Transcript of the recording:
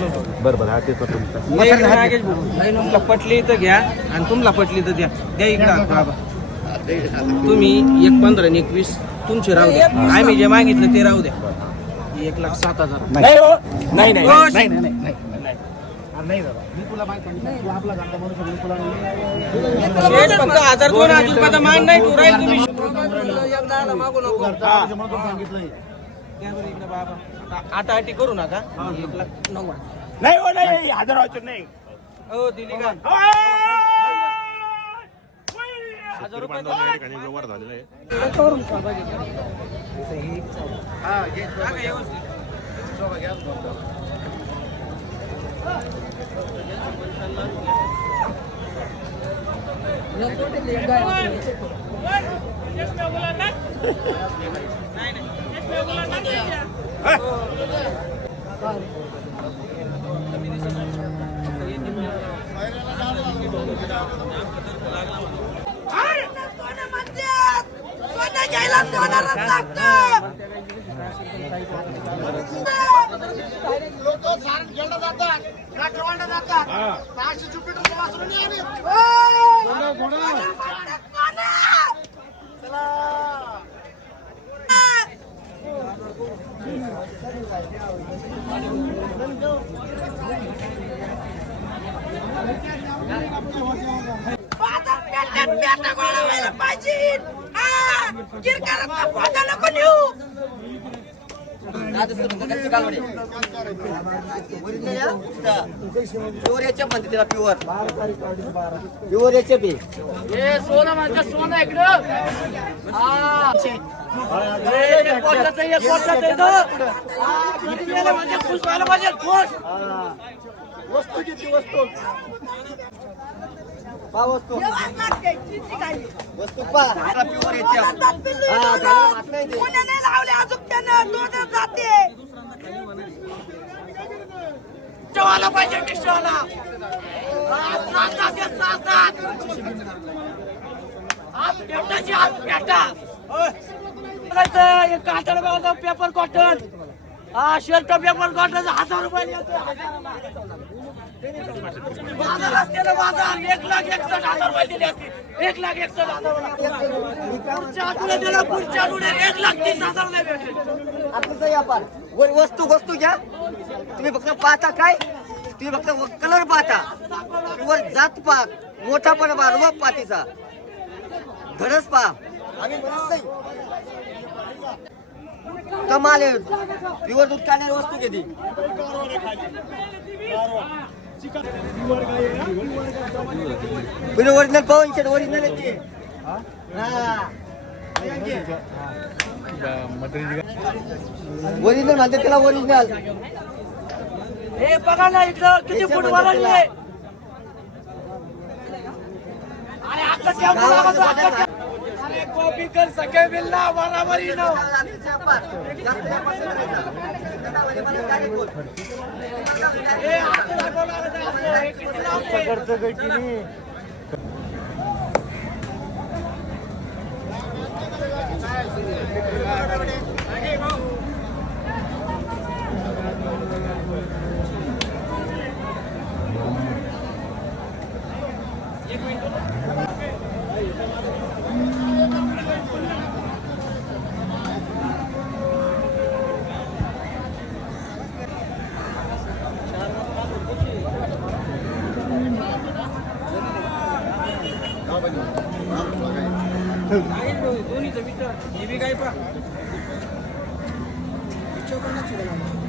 बरं बरं हा तेच तुमचं. ये इकडे नागेश भाऊ. तुमला पटली तर घ्या आणि तुमला पटली तर द्या. द्या इकडे बाबा. तुम्ही एक पंधरा आणि एकवीस तुमचे राहू द्या. आम्ही जे मागितलं ते राहू द्या. एक लाख सात हजार. नाही. हो. नाही नाही नाही नाही नाही नाही नाही. दादा मी तुला माहिती आहे, तू आपला घरचा माणूस आहे, मी तुला नाही. शेठ फक्त हजार दोन हजार रुपयाचा मान नाही तू राहील तुम्ही. मागू नको म्हणून तुला सांगितलंय. आता आटाआटी करू नका. एक लाख नव्वद नाही हो नाही हजार व्हायचे नाही. हो दिली का? हजार रुपये व्यवस्थित. सोनं म्हणतात. सोनं घ्यायला सोनाराच लागतं. ओय! सोनं म्हणतात, सोनं. बाजार पेटल्यात पेटा गोळा व्हायला पाहिजे हा, गिरकाराचा पोटा नको नेऊ प्युअर याच्या म्हणते त्याला प्युअर प्युअर बी हे सोनं म्हणजे सोनं इकडं हा. हे. हा, म्हणजे खुश व्हायला पाहिजे खुश वस्तू किती वस्तू पा वस्तू. वस्तू पा प्युअर याच्या हातात पिल्लू हा, येतो. त्याला मात नाही टिश्वाला पाहिजे टिश्वाला हा, पेटाची हात पेटा एक काटन बांधा पेपर कॉटन हा शर्ट पेपर कॉटन हजार रुपये बाजार असते बाजार एक लाख एकसष्ट हजार रुपये दिले असते एक लाख एकसष्ट हजार पुढच्या आठवड्यात दिला, पुढच्या आठवड्यात एक लाख तीस हजार नाही भेटले. आपलं व्यापार. वस्तू वस्तू घ्या. तुम्ही फक्त पाहता काय? तुम्ही फक्त कलर पाहता. वर जात पाक मोठा पण पा रोप पातीचा धडस पा आम्ही कमाल प्युअर दूध काढणारी वस्तू किती ओरिजिनल पाहून शेट ओरिजिनल येते ओरिजिनल म्हणते त्याला ओरिजिनल हे बघा ना इकडं किती फूट आहे. अरे आता त्या अरे कॉपी कर सगळे बिल्ला बराबरी नागेश दोन्ही तर विचार हे बी काय पा विचार पण नाही